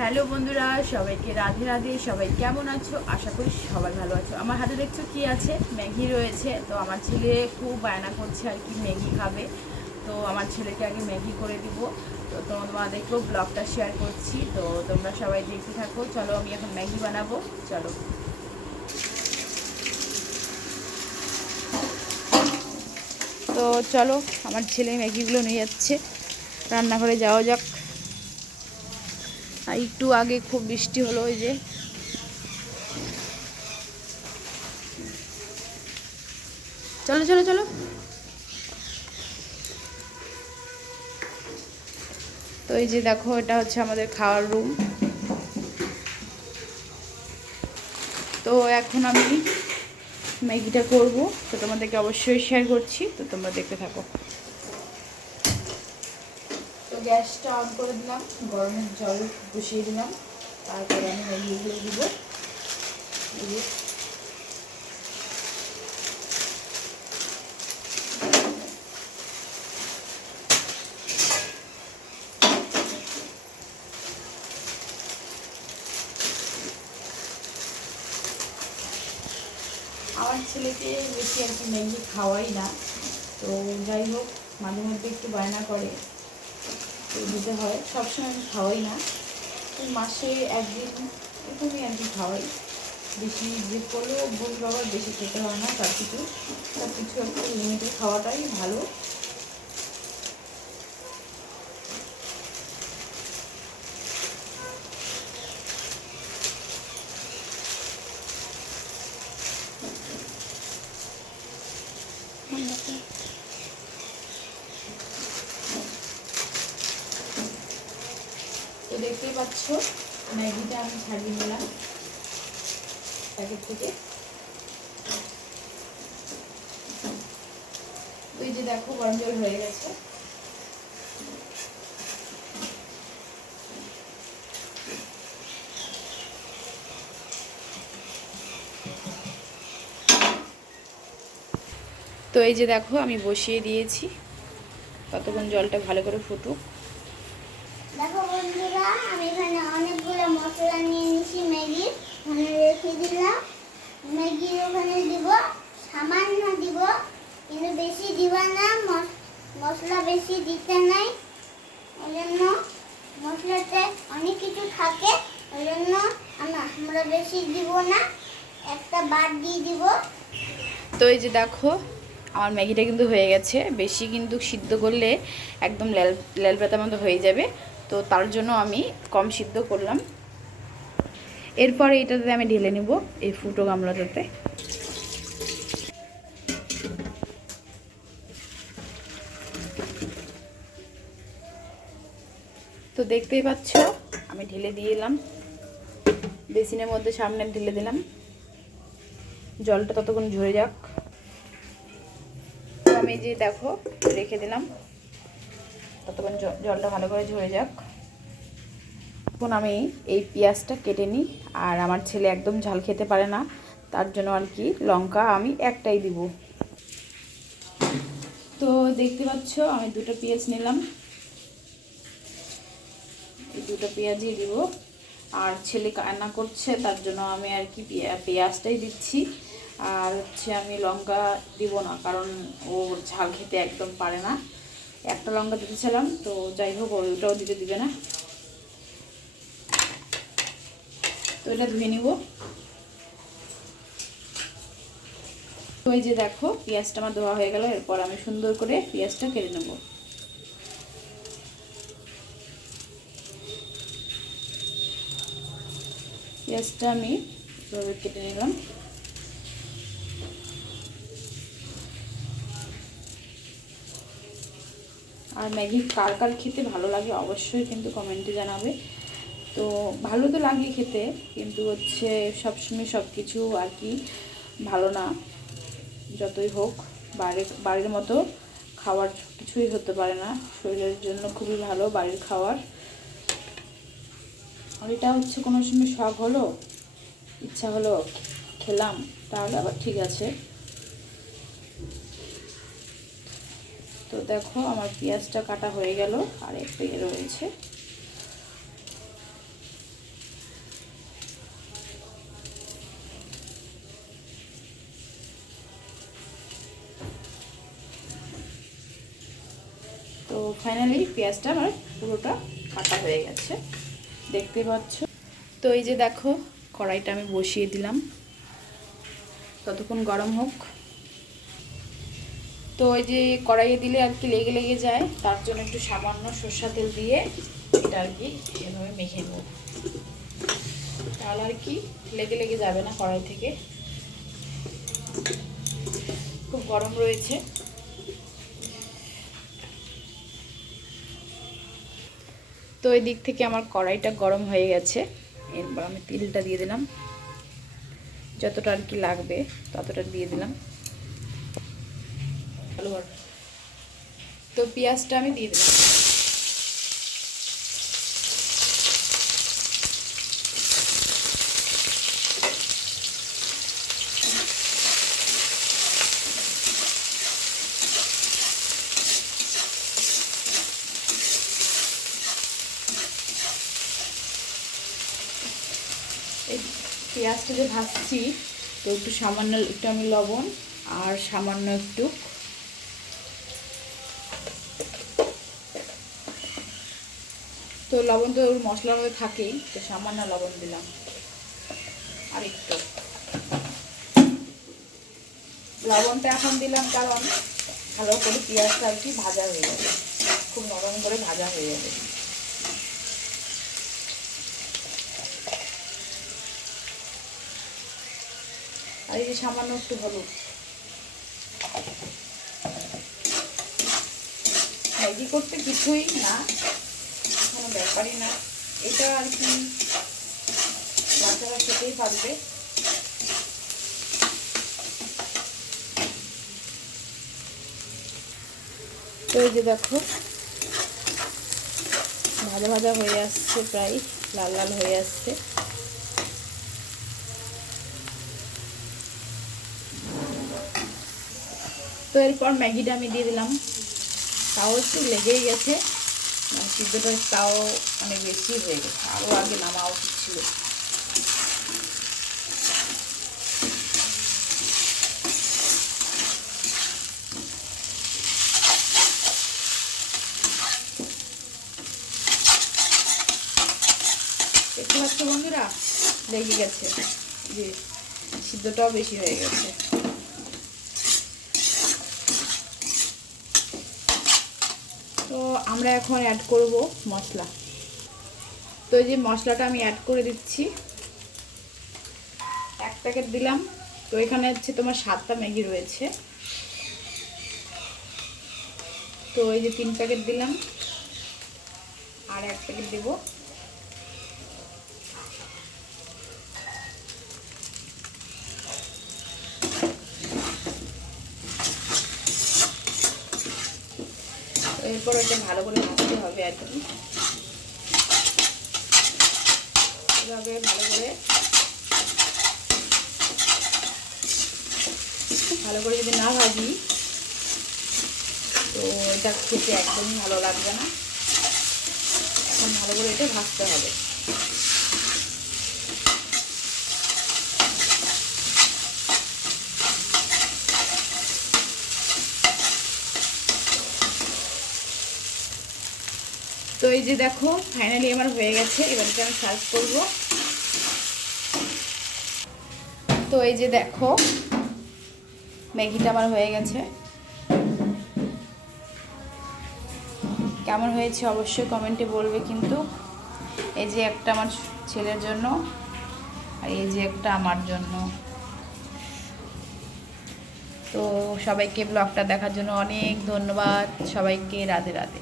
Hello বন্ধুরা, সবাইকে রাধে রাধে। সবাই কেমন আছো? আশা করি সবাই ভালো আছো। আমার হাতে দেখছো কি আছে? ম্যাগি রয়েছে। তো আমার ছেলে খুব বায়না করছে আর কি, ম্যাগি খাবে। তো আমার ছেলেকে আগে ম্যাগি করে দিব। তো তোমাদেরকেও ব্লগটা শেয়ার করছি, তো তোমরা সবাই দেখতে থাকো। চলো আমি এখন ম্যাগি বানাবো, চলো। তো চলো, আমার ছেলে ম্যাগিগুলো নিয়ে যাচ্ছে, রান্নাঘরে যাওয়া যাক। আর একটু আগে খুব বৃষ্টি হলো, ওই যে। চলো চলো চলো। তো এই যে দেখো, এটা হচ্ছে আমাদের খাওয়ার রুম। তো এখন আমি ম্যাগিটা করব, তো তোমাদেরকে অবশ্যই শেয়ার করছি, তো তোমরা দেখতে থাকো। তো গ্যাসটা অন করে দিলাম, গরমের জল বসিয়ে দিলাম, তারপরে আমি ম্যাগিগুলো দিব। আমার ছেলেকে বেশি আর কি ম্যাগি খাওয়াই না, তো যাই হোক, মাঝে মধ্যে একটু বায়না করে, তো দিতে হয়। সবসময় আমি খাওয়াই না, মাসে একদিন এরকমই আর কি খাওয়াই। বেশি যে করলেও ভুল বাবার বেশি খেতে হয় না, সব কিছু একটু লিমিটে খাওয়াটাই ভালো। তো দেখতেই পাচ্ছ, ম্যাগিটা আমি ছাড়িয়ে নিলাম প্যাকেট থেকে। তো এই যে দেখো, গরম জল হয়ে গেছে। তো এই যে দেখো, আমি বসিয়ে দিয়েছি, ততক্ষণ জলটা ভালো করে ফুটুক। দেখো বন্ধুরা, আমি এখানে অনেকগুলো মশলা নিয়ে নিয়েছি। ম্যাগি ওখানে রেখে দিলাম। ম্যাগি ওখানে দিব, সামান্য দিব, কিন্তু বেশি দিব না। মশলা বেশি দিতে নাই, ওই জন্য মশলাতে অনেক কিছু থাকে, ওই জন্য আমরা বেশি দিব না, একটা বাদ দিয়ে দিব। তো এই যে দেখো, আমার ম্যাগিটা কিন্তু হয়ে গেছে। বেশি কিন্তু সিদ্ধ করলে একদম লাল পাতার মতো হয়ে যাবে, তো তার জন্য আমি কম সিদ্ধ করলাম। এরপরে এটাতে আমি ঢেলে নিব এই ফুটো গামলাটাতে। তো দেখতেই পাচ্ছ, আমি ঢেলে দিয়ে এলাম বেসিনের মধ্যে, সামনে ঢেলে দিলাম। জলটা ততক্ষণ ঝরে যাক। তো আমি যে দেখো রেখে দিলাম, ততক্ষণ জলটা ভালো করে ঝরে যাক। এখন আমি এই পেঁয়াজটা কেটে নিই। আর আমার ছেলে একদম ঝাল খেতে পারে না, তার জন্য আর কি লঙ্কা আমি একটাই দিব। তো দেখতে পাচ্ছ, আমি দুটো পেঁয়াজ নিলাম, এই দুটো পেঁয়াজই দিব। আর ছেলে কান্না করছে, তার জন্য আমি আর কি পেঁয়াজটাই দিচ্ছি। আর হচ্ছে আমি লঙ্কা দিব না, কারণ ও ঝাল খেতে একদম পারে না। একটা লঙ্কা দিতেছিলাম, তো যাই হোক, ওটাও দিবে না। তো এটা ধুয়ে নিব। তো এই যে দেখো, পেঁয়াজটা আমার ধোয়া হয়ে গেল। এরপর আমি সুন্দর করে পেঁয়াজটা কেটে নেব। পেঁয়াজটা আমি এভাবে কেটে নিলাম। আর ম্যাগি কার কার খেতে ভালো লাগে অবশ্যই কিন্তু কমেন্টে জানাবে। তো ভালো তো লাগে খেতে, কিন্তু হচ্ছে সবসময় সব কিছু আর কি ভালো না। যতই হোক, বাড়ির মতো খাবার কিছুই হতে পারে না। শরীরের জন্য খুবই ভালো বাড়ির খাবার। আর এটা হচ্ছে কোনো সময় শখ হলো, ইচ্ছা হলো, খেলাম, তাহলে আবার ঠিক আছে। তো দেখো, আমার পেঁয়াজটা কাটা হয়ে গেল, আর একটু রয়েছে। ফাইনালি পেঁয়াজটা আমার পুরোটা কাটা হয়ে গেছে, দেখতে পাচ্ছ। তো এই যে দেখো কড়াইটা আমি বসিয়ে দিলাম, ততক্ষণ গরম হোক। তো ওই যে কড়াইয়ে দিলে আর কি লেগে লেগে যায়, তার জন্য একটু সামান্য সরষের তেল দিয়ে এটা আর কি এভাবে মেখে নেব, তাহলে আর কি লেগে লেগে যাবে না কড়াই থেকে। খুব গরম রয়েছে। তো এই দিক থেকে আমার কড়াইটা গরম হয়ে গেছে, এরপর আমি তেলটা দিয়ে দিলাম, যতটা আর কি লাগবে ততটা দিয়ে দিলাম। তো পেঁয়াজটা আমি দিয়ে দিলাম। এই পেঁয়াজটা যে ভাজছি, তো একটু সামান্য একটু আমি লবণ আর সামান্য একটু তো লবণ তো মশলার মধ্যে থাকেই, তো সামান্য লবণ দিলাম আর একটু লবণটা এখন দিলাম কারণ ভালো করে পেঁয়াজটা আর কি ভাজা হয়ে যাবে, খুব নরম করে ভাজা হয়ে যাবে। আর এই যে সামান্য একটু হলুদ। ম্যাগি করতে কিছুই না, কোনো ব্যাপারই না, এটা আর কি বাচ্চারা খেতেই পারবে। তো এই যে দেখো ভাজা ভাজা হয়ে আসছে, প্রায় লাল লাল হয়ে আসছে। তো এরপর ম্যাগিটা আমি দিয়ে দিলাম, তাও একটু লেগেই গেছে, মানে সিদ্ধটা তাও অনেক বেশি হয়ে গেছে, আরও আগে নামা উচিত ছিল। দেখতে পাচ্ছ বন্ধুরা, লেগে গেছে, যে সিদ্ধটাও বেশি হয়ে গেছে। তো আমরা এখন অ্যাড করব মশলা। তো এই যে মশলাটা আমি অ্যাড করে দিচ্ছি, 1 প্যাকেট দিলাম। তো এখানে হচ্ছে তোমার 7টা ম্যাগি রয়েছে, তো এই যে 3 প্যাকেট দিলাম আর 1 প্যাকেট দেব। এরপর এটা ভালো করে ভাজতে হবে আর কি, এভাবে ভালো করে যদি না ভাজি তো এটা খেতে একদমই ভালো লাগবে না। এখন ভালো করে এটা ভাজতে হবে। তো এই যে দেখো ফাইনালি আমার হয়ে গেছে, এবার এটা আমি সার্ভ করব। তো এই যে দেখো ম্যাগিটা আমার হয়ে গেছে, কেমন হয়েছে অবশ্যই কমেন্টে বলবে কিন্তু। এই যে একটা আমার ছেলের জন্য আর এই যে একটা আমার জন্য। তো সবাইকে ব্লগটা দেখার জন্য অনেক ধন্যবাদ, সবাইকে রাধে রাধে।